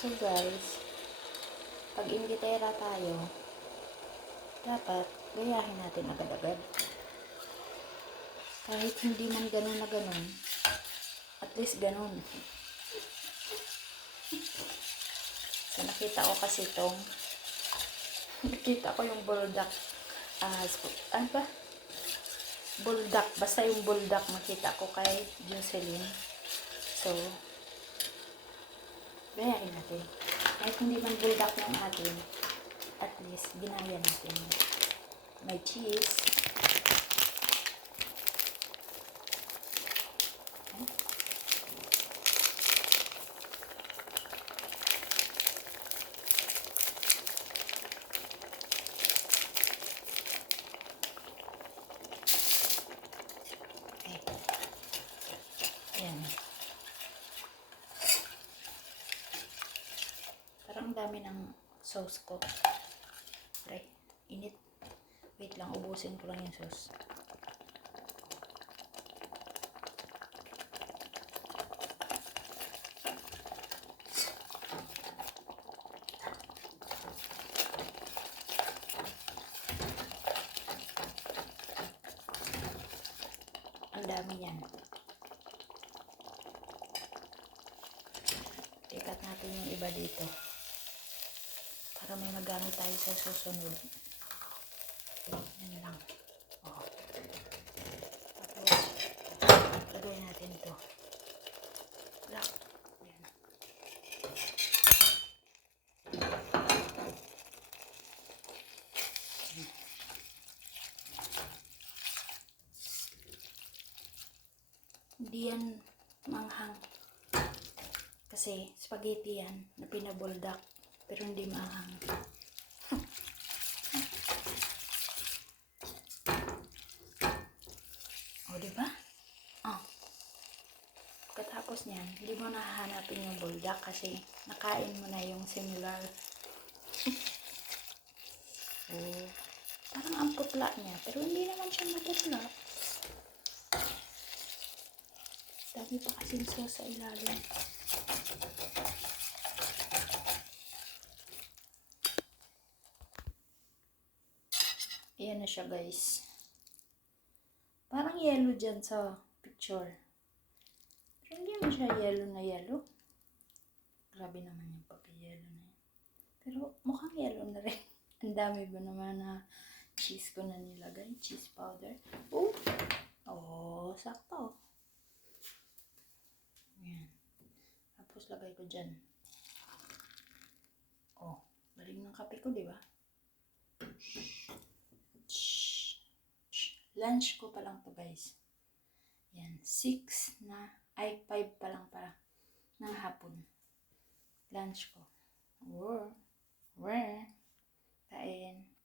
So guys, pag imbitera tayo, dapat gayahin natin agad-agad. Kahit hindi man ganun na ganun, at least ganun. So nakita ko kasi nakita ko yung bulldog. Ano ba? Bulldog. Basta yung bulldog nakita ko kay Jocelyn. So, gayahin natin. Kahit hindi man bulldog ng atin, at least ginaya natin. May cheese. Ayan. Parang dami ng sauce ko. Aray, init. Wait lang, ubusin ko lang yung sauce. Ang dami yan. Ikat natin yung iba dito. Para may magamit tayo sa susunod. Yan lang. Oh. Tapos, lagay natin ito. Black. Yan. Hindi yan manghang. Kasi spaghetti yan na pinabuldak. Pero hindi manghang. O, diba? Oh. Pagkatapos niyan, hindi mo nahahanapin yung buldak kasi nakain mo na yung similar. Oh. Parang ang putla niya. Pero hindi naman siya maputla. Dami pa kasing sauce sa ilalim. Ayan na siya guys. Parang yellow dyan sa picture. Pero hindi naman siya yellow na yellow. Grabe naman yung pagka-yellow na yun. Pero mukhang yellow na rin. Ang dami ba naman na cheese ko na nilagay. Cheese powder. Oh! Oh, sakto. Ayan. Tapos lagay ko dyan. Oh, galing ng kape ko, di ba? Lunch ko pa lang to guys. Yan, 5 pa lang para ng hapon. Lunch ko. Kain.